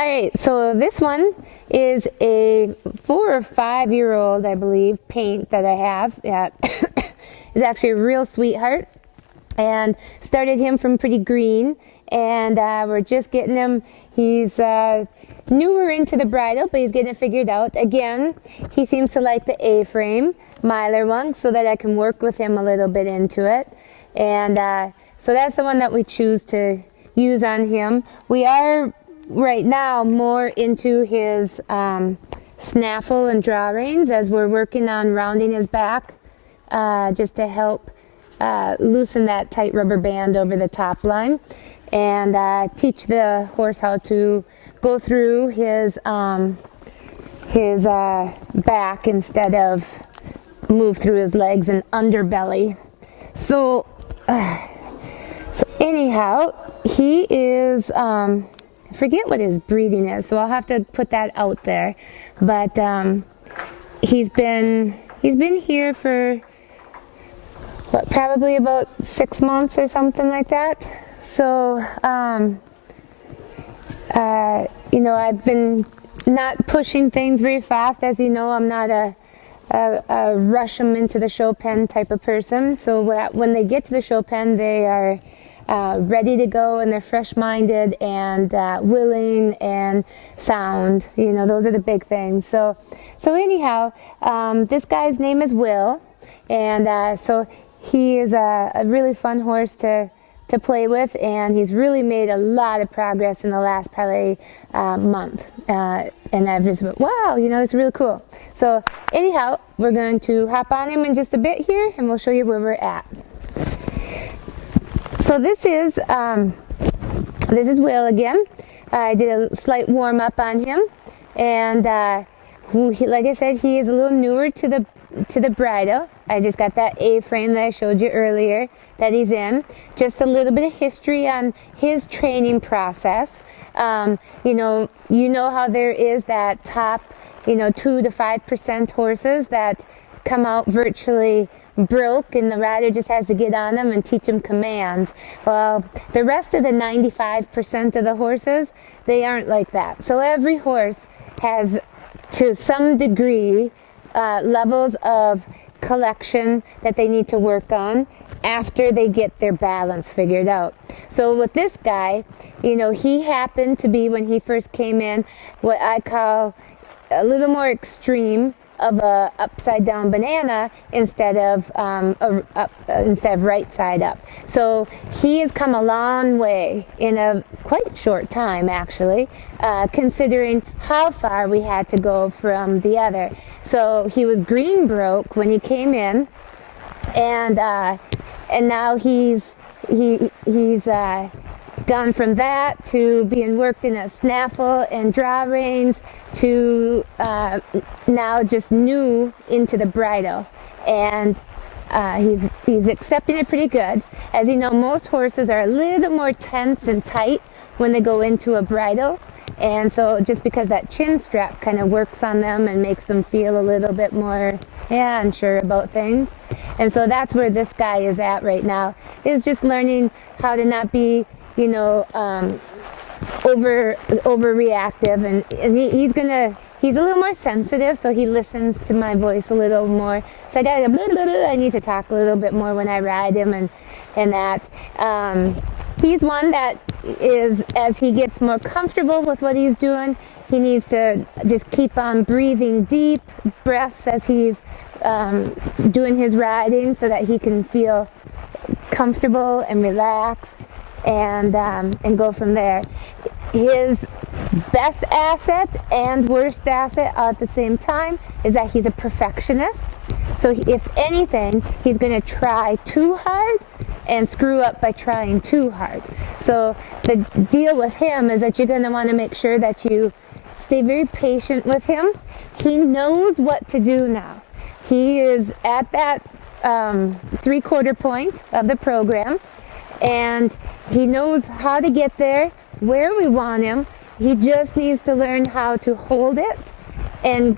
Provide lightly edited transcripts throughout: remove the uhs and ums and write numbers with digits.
All right, so this one is a 4 or 5 year old, I believe, paint that I have that is actually a real sweetheart, and started him from pretty green, and we're just getting him. He's newer into the bridle, but he's getting it figured out. Again, he seems to like the A-frame Mylar one, so that I can work with him a little bit into it. And so that's the one that we choose to use on him. We are right now more into his snaffle and draw reins, as we're working on rounding his back just to help loosen that tight rubber band over the top line, and teach the horse how to go through his back instead of move through his legs and underbelly. So anyhow, he is, I forget what his breeding is, so I'll have to put that out there. But he's been here for probably about 6 months or something like that. So I've been not pushing things very fast. As you know, I'm not a rush them into the show pen type of person. So when they get to the show pen, they are ready to go, and they're fresh-minded and willing and sound. Those are the big things. So anyhow, this guy's name is Will, and so he is a really fun horse to play with, and he's really made a lot of progress in the last probably month. And I've just went, wow, it's really cool. So anyhow, we're going to hop on him in just a bit here, and we'll show you where we're at. So this is Will again. I did a slight warm up on him, and like I said, he is a little newer to the bridle. I just got that A-frame that I showed you earlier that he's in. Just a little bit of history on his training process. You know how there is that top 2 to 5% horses that come out virtually broke, and the rider just has to get on them and teach them commands. Well, the rest of the 95% of the horses, they aren't like that. So every horse has, to some degree, levels of collection that they need to work on after they get their balance figured out. So with this guy, he happened to be, when he first came in, what I call a little more extreme of a upside down banana instead of right side up. So he has come a long way in a quite short time, actually, considering how far we had to go from the other. So he was green broke when he came in, and now he's gone from that to being worked in a snaffle and draw reins to now just new into the bridle, and he's accepting it pretty good. As you know, most horses are a little more tense and tight when they go into a bridle, and so just because that chin strap kind of works on them and makes them feel a little bit more unsure about things. And so that's where this guy is at right now, is just learning how to not be overreactive, and he's a little more sensitive, so he listens to my voice a little more. So I need to talk a little bit more when I ride him, and that. He's one that is, as he gets more comfortable with what he's doing, he needs to just keep on breathing deep breaths as he's doing his riding, so that he can feel comfortable and relaxed, and go from there. His best asset and worst asset all at the same time is that he's a perfectionist. So if anything, he's going to try too hard and screw up by trying too hard. So the deal with him is that you're going to want to make sure that you stay very patient with him. He knows what to do now. He is at that 3/4 point of the program, and he knows how to get there, where we want him. He just needs to learn how to hold it and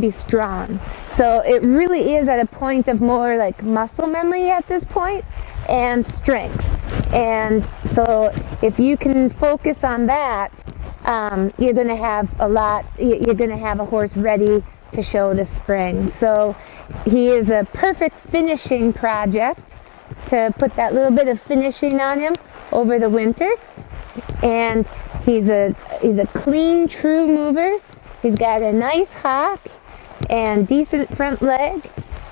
be strong. So it really is at a point of more like muscle memory at this point, and strength. And so if you can focus on that, you're going to have you're going to have a horse ready to show this spring. So he is a perfect finishing project to put that little bit of finishing on him over the winter. And he's a clean, true mover. He's got a nice hock and decent front leg.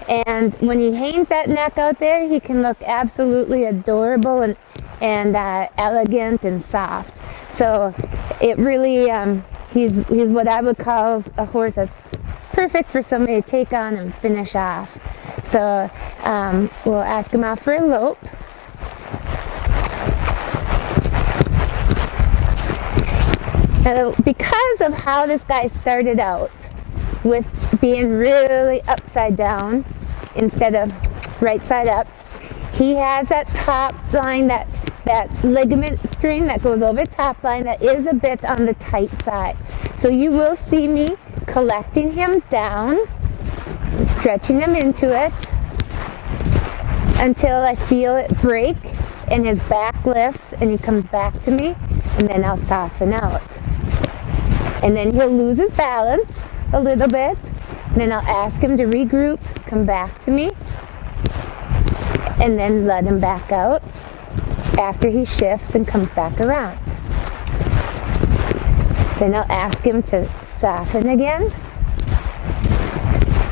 And when he hangs that neck out there, he can look absolutely adorable and elegant and soft. So it really, he's what I would call a horse that's perfect for somebody to take on and finish off. So we'll ask him out for a lope. Now, because of how this guy started out, with being really upside down instead of right side up, he has that top line, that ligament string that goes over the top line that is a bit on the tight side. So you will see me collecting him down and stretching him into it until I feel it break and his back lifts and he comes back to me, and then I'll soften out. And then he'll lose his balance a little bit, and then I'll ask him to regroup, come back to me, and then let him back out after he shifts and comes back around. Then I'll ask him to soften again.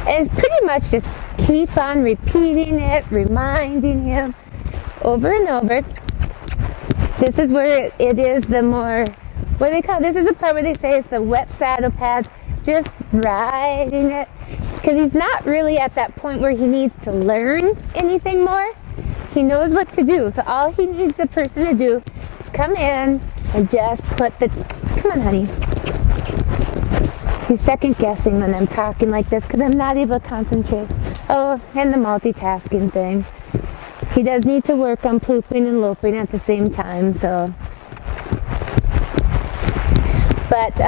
And it's pretty much just keep on repeating it, reminding him over and over. This is where it is the more, what do they call it? This is the part where they say it's the wet saddle pads, just riding it. Because he's not really at that point where he needs to learn anything more. He knows what to do. So all he needs a person to do is come in and just put the, come on honey. He's second guessing when I'm talking like this because I'm not able to concentrate. Oh, and the multitasking thing. He does need to work on pooping and loping at the same time, so. But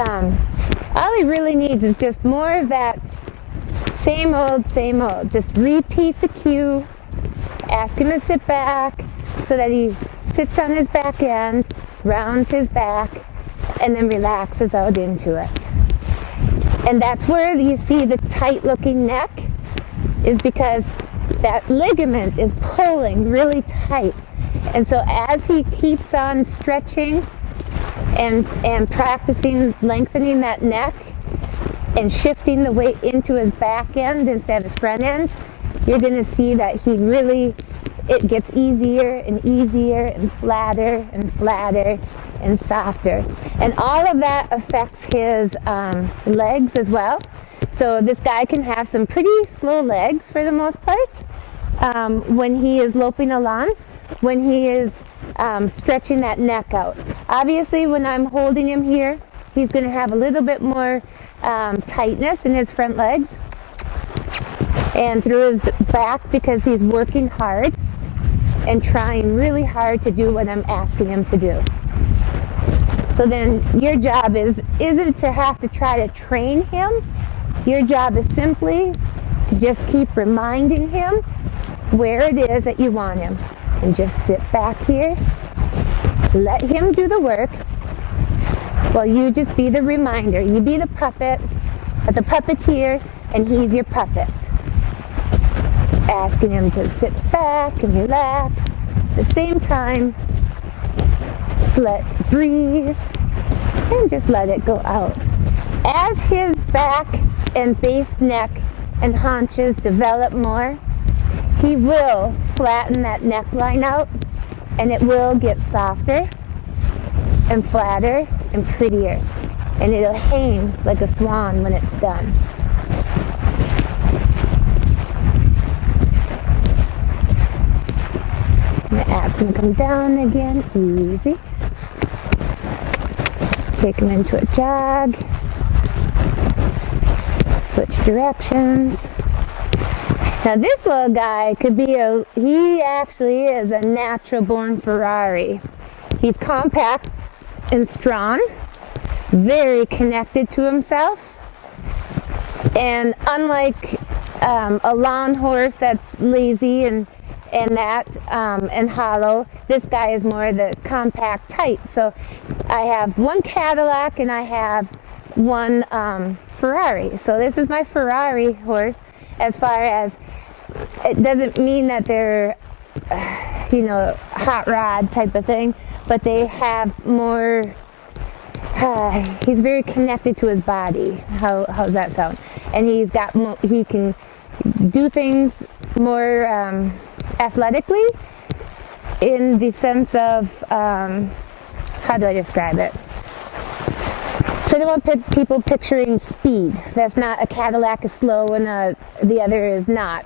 all he really needs is just more of that same old, same old. Just repeat the cue, ask him to sit back so that he sits on his back end, rounds his back, and then relaxes out into it. And that's where you see the tight looking neck, is because that ligament is pulling really tight. And so as he keeps on stretching and practicing lengthening that neck and shifting the weight into his back end instead of his front end, you're going to see that he really, it gets easier and easier and flatter and softer. And all of that affects his legs as well. So this guy can have some pretty slow legs for the most part when he is loping along, when he is stretching that neck out. Obviously, when I'm holding him here, he's going to have a little bit more tightness in his front legs and through his back because he's working hard and trying really hard to do what I'm asking him to do. So then your job isn't to have to try to train him. Your job is simply to just keep reminding him where it is that you want him. And just sit back here, let him do the work, while you just be the reminder. You be the puppet, the puppeteer, and he's your puppet. Asking him to sit back and relax. At the same time, breathe, and just let it go out. As his back and base neck and haunches develop more, he will flatten that neckline out, and it will get softer and flatter and prettier, and it'll hang like a swan when it's done. I'm going to ask him to come down again, easy. Take him into a jog. Switch directions. Now this little guy could be he actually is a natural born Ferrari. He's compact and strong, very connected to himself, and unlike a lawn horse that's lazy and and that and hollow. This guy is more the compact tight. So I have one Cadillac and I have one Ferrari. So this is my Ferrari horse. As far as, it doesn't mean that they're hot rod type of thing, but they have more, he's very connected to his body. How's that sound? And he can do things more athletically, in the sense of, how do I describe it? So I don't want people picturing speed. That's not, a Cadillac is slow and the other is not.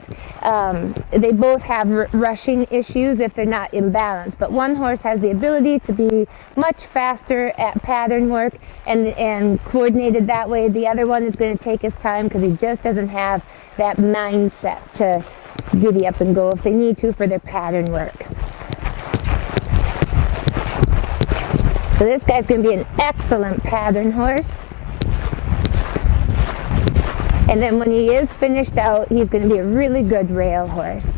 They both have rushing issues if they're not in balance. But one horse has the ability to be much faster at pattern work and coordinated that way. The other one is going to take his time because he just doesn't have that mindset to giddy up and go if they need to for their pattern work. So this guy's going to be an excellent pattern horse. And then when he is finished out, he's going to be a really good rail horse.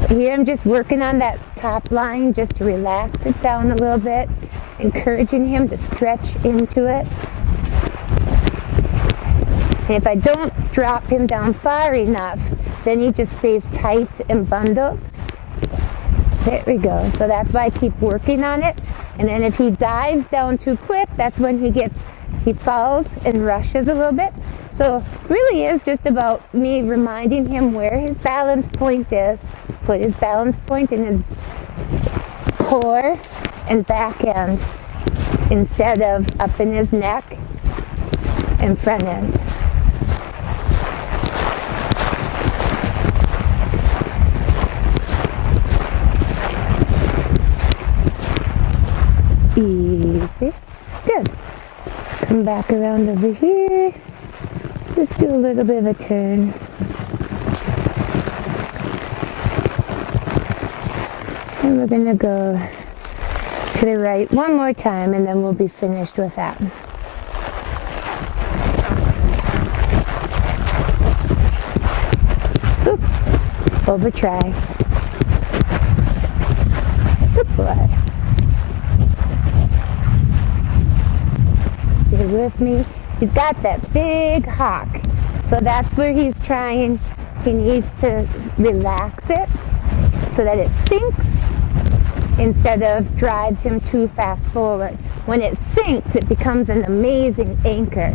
So here I'm just working on that top line just to relax it down a little bit, encouraging him to stretch into it. And if I don't drop him down far enough, then he just stays tight and bundled. There we go. So that's why I keep working on it. And then if he dives down too quick, that's when he falls and rushes a little bit. So really is just about me reminding him where his balance point is. Put his balance point in his core and back end instead of up in his neck and front end. Easy. Good. Come back around over here. Just do a little bit of a turn. And we're going to go to the right one more time and then we'll be finished with that. Oop. Over try. Good boy. Stay with me. He's got that big hock, so that's where he's trying. He needs to relax it so that it sinks instead of drives him too fast forward. When it sinks, it becomes an amazing anchor.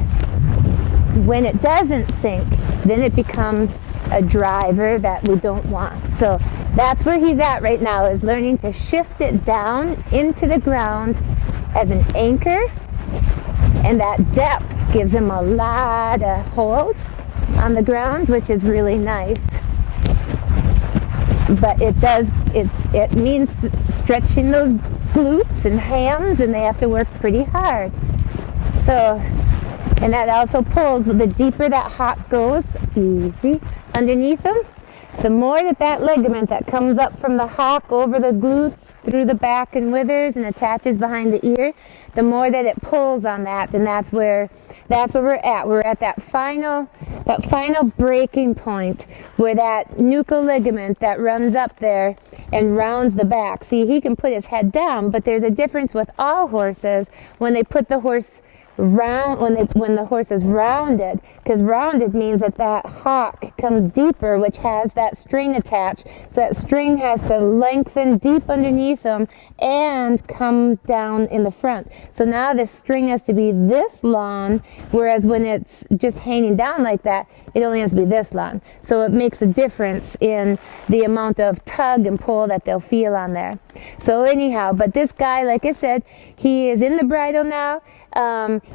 When it doesn't sink, then it becomes a driver that we don't want. So that's where he's at right now, is learning to shift it down into the ground as an anchor. And that depth gives him a lot of hold on the ground, which is really nice. But it means stretching those glutes and hams, and they have to work pretty hard. So, and that also pulls, the deeper that hock goes, easy, underneath them, the more that ligament that comes up from the hock over the glutes, through the back and withers and attaches behind the ear, the more that it pulls on that, and that's where we're at. We're at that final breaking point where that nuchal ligament that runs up there and rounds the back. See, he can put his head down, but there's a difference with all horses when they put the horse round, when the horse is rounded, because rounded means that hock comes deeper, which has that string attached. So that string has to lengthen deep underneath them and come down in the front. So now the string has to be this long, whereas when it's just hanging down like that, it only has to be this long. So it makes a difference in the amount of tug and pull that they'll feel on there. So anyhow, but this guy, like I said, he is in the bridle now.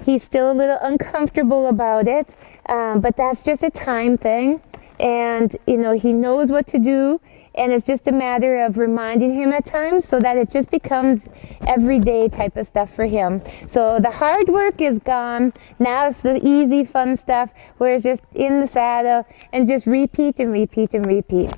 He's still a little uncomfortable about it, but that's just a time thing. And, he knows what to do, and it's just a matter of reminding him at times so that it just becomes everyday type of stuff for him. So the hard work is gone. Now it's the easy, fun stuff where it's just in the saddle and just repeat and repeat and repeat.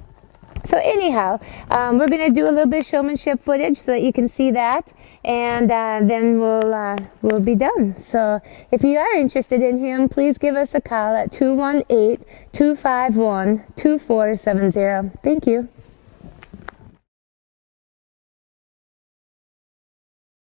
So anyhow, we're going to do a little bit of showmanship footage so that you can see that, and then we'll be done. So if you are interested in him, please give us a call at 218-251-2470. Thank you.